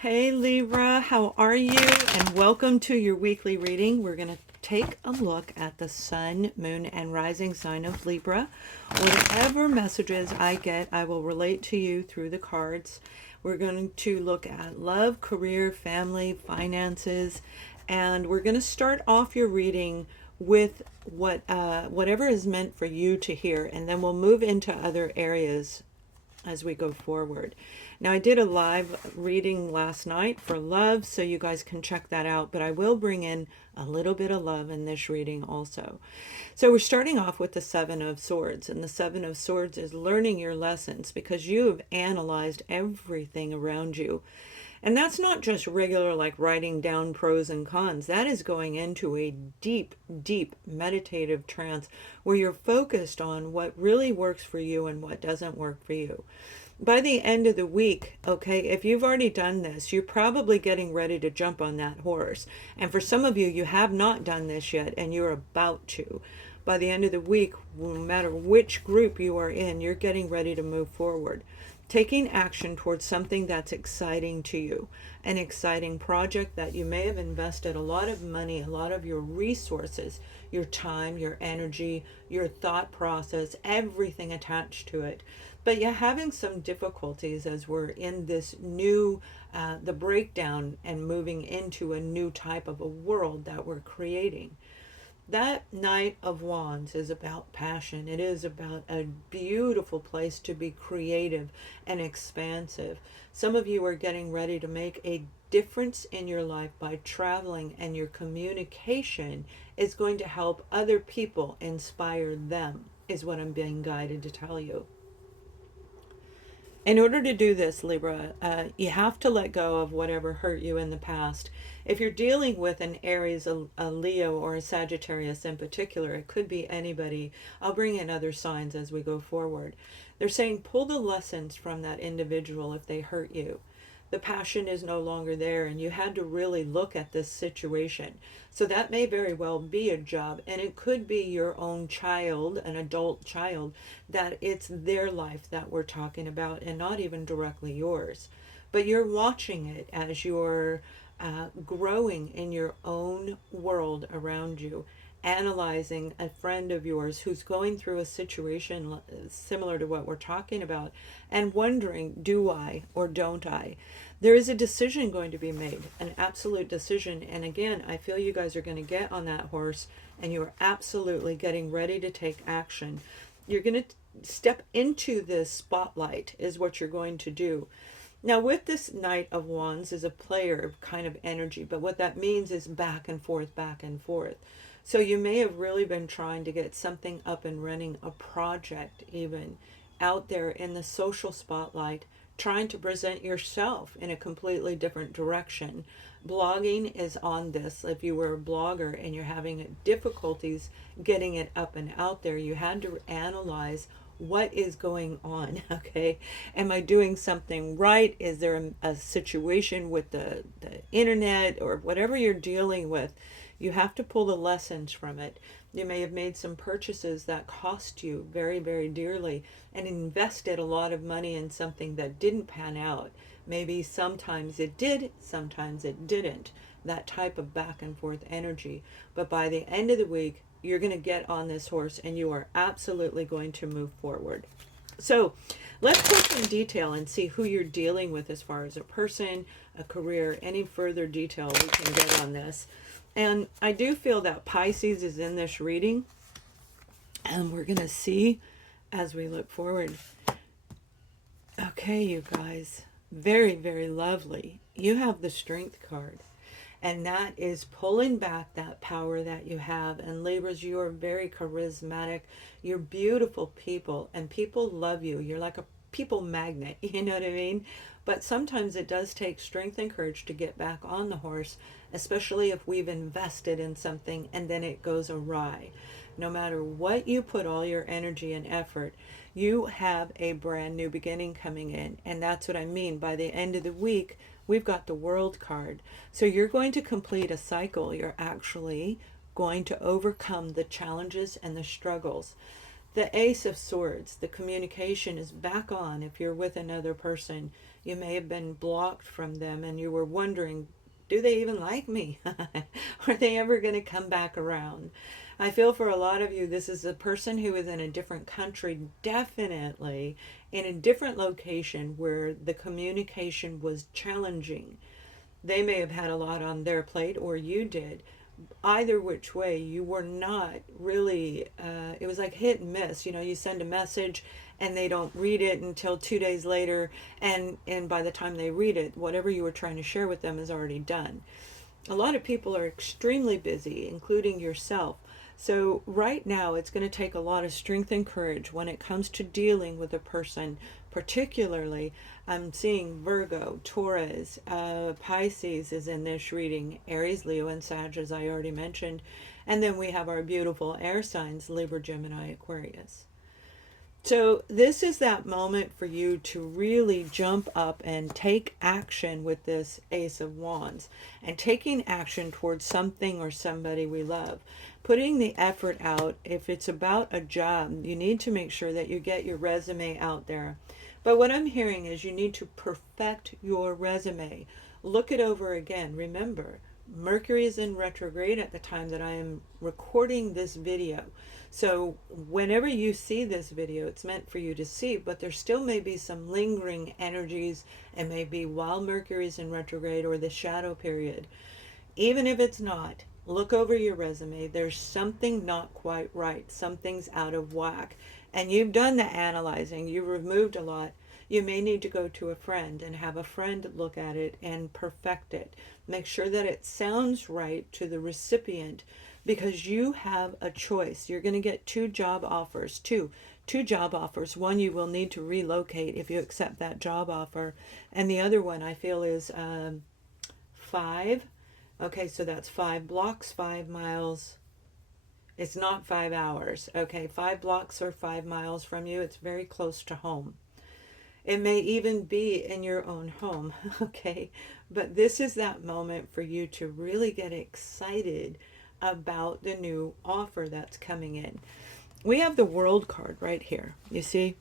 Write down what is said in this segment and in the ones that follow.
Hey Libra, how are you? And welcome to your weekly reading. We're going to take a look at the sun, moon, and rising sign of Libra. Whatever messages I get, I will relate to you through the cards. We're going to look at love, career, family, finances, and we're going to start off your reading with whatever is meant for you to hear, and then we'll move into other areas as we go forward. Now, I did a live reading last night for love, so you guys can check that out, but I will bring in a little bit of love in this reading also. So we're starting off with the Seven of Swords, and the Seven of Swords is learning your lessons because you have analyzed everything around you. And that's not just regular, like writing down pros and cons. That is going into a deep, deep meditative trance where you're focused on what really works for you and what doesn't work for you. By the end of the week, okay, if you've already done this, you're probably getting ready to jump on that horse. And for some of you, you have not done this yet and you're about to. By the end of the week, no matter which group you are in, you're getting ready to move forward. Taking action towards something that's exciting to you, an exciting project that you may have invested a lot of money, a lot of your resources, your time, your energy, your thought process, everything attached to it. But you're having some difficulties as we're in this new, the breakdown and moving into a new type of a world that we're creating. That Knight of Wands is about passion. It is about a beautiful place to be creative and expansive. Some of you are getting ready to make a difference in your life by traveling, and your communication is going to help other people, inspire them, is what I'm being guided to tell you. In order to do this, Libra, you have to let go of whatever hurt you in the past. If you're dealing with an Aries, a Leo, or a Sagittarius in particular, it could be anybody. I'll bring in other signs as we go forward. They're saying pull the lessons from that individual if they hurt you. The passion is no longer there, and you had to really look at this situation. So that may very well be a job, and it could be your own child, an adult child, that it's their life that we're talking about and not even directly yours. But you're watching it as you're growing in your own world around you, analyzing a friend of yours who's going through a situation similar to what we're talking about and wondering, do I or don't I? There is a decision going to be made, an absolute decision. And again, I feel you guys are going to get on that horse and you're absolutely getting ready to take action. You're going to step into this spotlight is what you're going to do. Now, with this Knight of Wands is a player kind of energy, but what that means is back and forth, back and forth. So you may have really been trying to get something up and running, a project even, out there in the social spotlight, trying to present yourself in a completely different direction. Blogging is on this. If you were a blogger and you're having difficulties getting it up and out there, you had to analyze what is going on. Okay, am I doing something right? Is there a situation with the internet or whatever you're dealing with? You have to pull the lessons from it. You may have made some purchases that cost you very, very dearly and invested a lot of money in something that didn't pan out. Maybe sometimes it did, sometimes it didn't. That type of back and forth energy. But by the end of the week, you're going to get on this horse and you are absolutely going to move forward. So let's go in detail and see who you're dealing with as far as a person, a career, any further detail we can get on this. And I do feel that Pisces is in this reading, and we're going to see as we look forward. Okay, you guys, very, very lovely. You have the Strength card, and that is pulling back that power that you have. And Libras, you are very charismatic. You're beautiful people, and people love you. You're like a people magnet, you know what I mean? But sometimes it does take strength and courage to get back on the horse, especially if we've invested in something and then it goes awry. No matter what you put all your energy and effort, you have a brand new beginning coming in. And that's what I mean. By the end of the week, we've got the World card. So you're going to complete a cycle. You're actually going to overcome the challenges and the struggles. The Ace of Swords, the communication is back on. If you're with another person, you may have been blocked from them and you were wondering, do they even like me? Are they ever going to come back around? I feel for a lot of you, this is a person who is in a different country, definitely in a different location where the communication was challenging. They may have had a lot on their plate, or you did. Either which way, you were not really, it was like hit and miss. You know, you send a message and they don't read it until 2 days later, and by the time they read it, whatever you were trying to share with them is already done. A lot of people are extremely busy, including yourself. So right now it's going to take a lot of strength and courage when it comes to dealing with a person. Particularly, I'm seeing Virgo, Taurus, Pisces is in this reading, Aries, Leo, and Sag, as I already mentioned. And then we have our beautiful air signs, Libra, Gemini, Aquarius. So this is that moment for you to really jump up and take action with this Ace of Wands, and taking action towards something or somebody we love. Putting the effort out. If it's about a job, you need to make sure that you get your resume out there. But what I'm hearing is you need to perfect your resume. Look it over again. Remember, Mercury is in retrograde at the time that I am recording this video. So whenever you see this video, it's meant for you to see, but there still may be some lingering energies. It may be while Mercury is in retrograde or the shadow period. Even if it's not, look over your resume. There's something not quite right. Something's out of whack. And you've done the analyzing. You've removed a lot. You may need to go to a friend and have a friend look at it and perfect it. Make sure that it sounds right to the recipient, because you have a choice. You're going to get two job offers. Two job offers. One, you will need to relocate if you accept that job offer. And the other one I feel is 5. Okay, so that's 5 blocks, 5 miles. It's not 5 hours. Okay, 5 blocks or 5 miles from you. It's very close to home. It may even be in your own home. Okay, but this is that moment for you to really get excited about the new offer that's coming in. We have the World card right here. You see,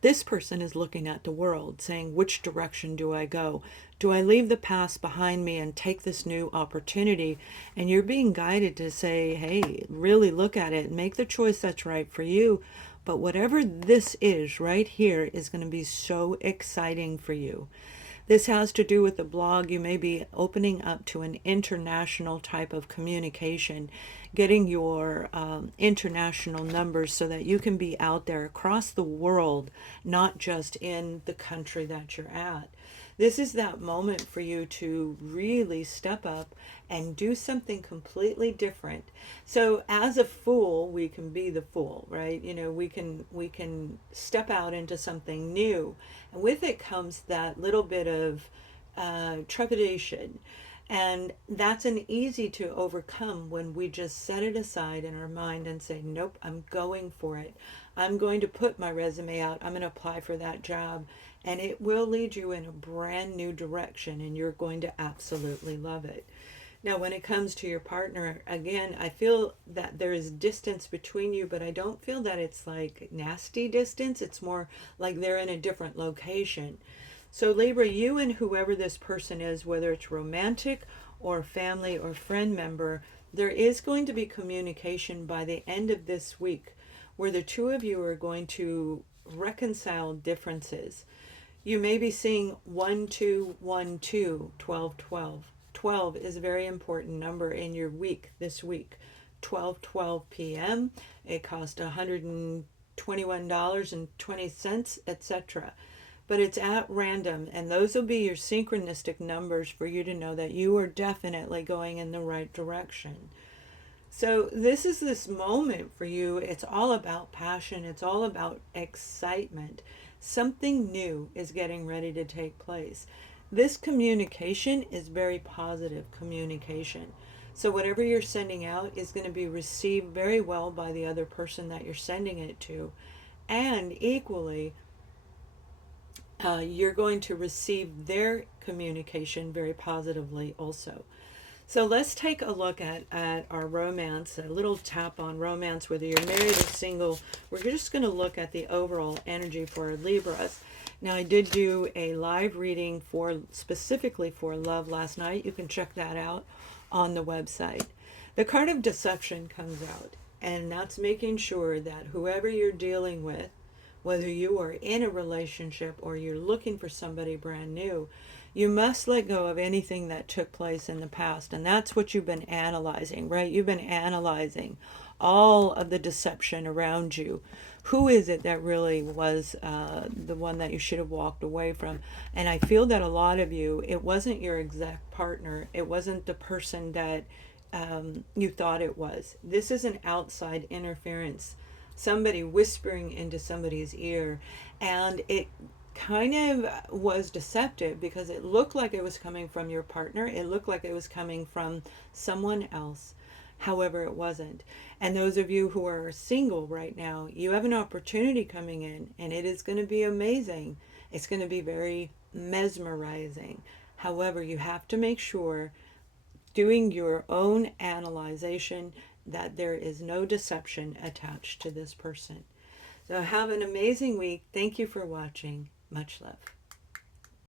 this person is looking at the world, saying, which direction do I go? Do I leave the past behind me and take this new opportunity? And you're being guided to say, hey, really look at it and make the choice that's right for you. But whatever this is right here is going to be so exciting for you. This has to do with the blog. You may be opening up to an international type of communication, getting your international numbers so that you can be out there across the world, not just in the country that you're at. This is that moment for you to really step up and do something completely different. So as a fool, we can be the fool, right? You know, we can step out into something new. And with it comes that little bit of trepidation. And that's an easy to overcome when we just set it aside in our mind and say, nope, I'm going for it. I'm going to put my resume out. I'm going to apply for that job. And it will lead you in a brand new direction, and you're going to absolutely love it. Now, when it comes to your partner, again, I feel that there is distance between you, but I don't feel that it's like nasty distance. It's more like they're in a different location. So Libra, you and whoever this person is, whether it's romantic or family or friend member, there is going to be communication by the end of this week where the two of you are going to reconcile differences. You may be seeing 1 2 1 2 12 12. 12 is a very important number in your week this week. 12 p.m. It cost $121.20, etc. But it's at random, and those will be your synchronistic numbers for you to know that you are definitely going in the right direction. So this is this moment for you. It's all about passion. It's all about excitement. Something new is getting ready to take place. This communication is very positive communication. So whatever you're sending out is going to be received very well by the other person that you're sending it to. And equally, you're going to receive their communication very positively also. So let's take a look at our romance, a little tap on romance, whether you're married or single. We're just going to look at the overall energy for Libras. Now, I did do a live reading for specifically for love last night. You can check that out on the website. The card of deception comes out, and that's making sure that whoever you're dealing with, whether you are in a relationship or you're looking for somebody brand new, you must let go of anything that took place in the past. And that's what you've been analyzing, right? You've been analyzing all of the deception around you. Who is it that really was the one that you should have walked away from? And I feel that a lot of you, it wasn't your exact partner. It wasn't the person that you thought it was. This is an outside interference. Somebody whispering into somebody's ear. And it kind of was deceptive because it looked like it was coming from your partner. It looked like it was coming from someone else. However, it wasn't. And those of you who are single right now, you have an opportunity coming in, and it is going to be amazing. It's going to be very mesmerizing. However, you have to make sure, doing your own analyzation, that there is no deception attached to this person. So have an amazing week. Thank you for watching. Much love.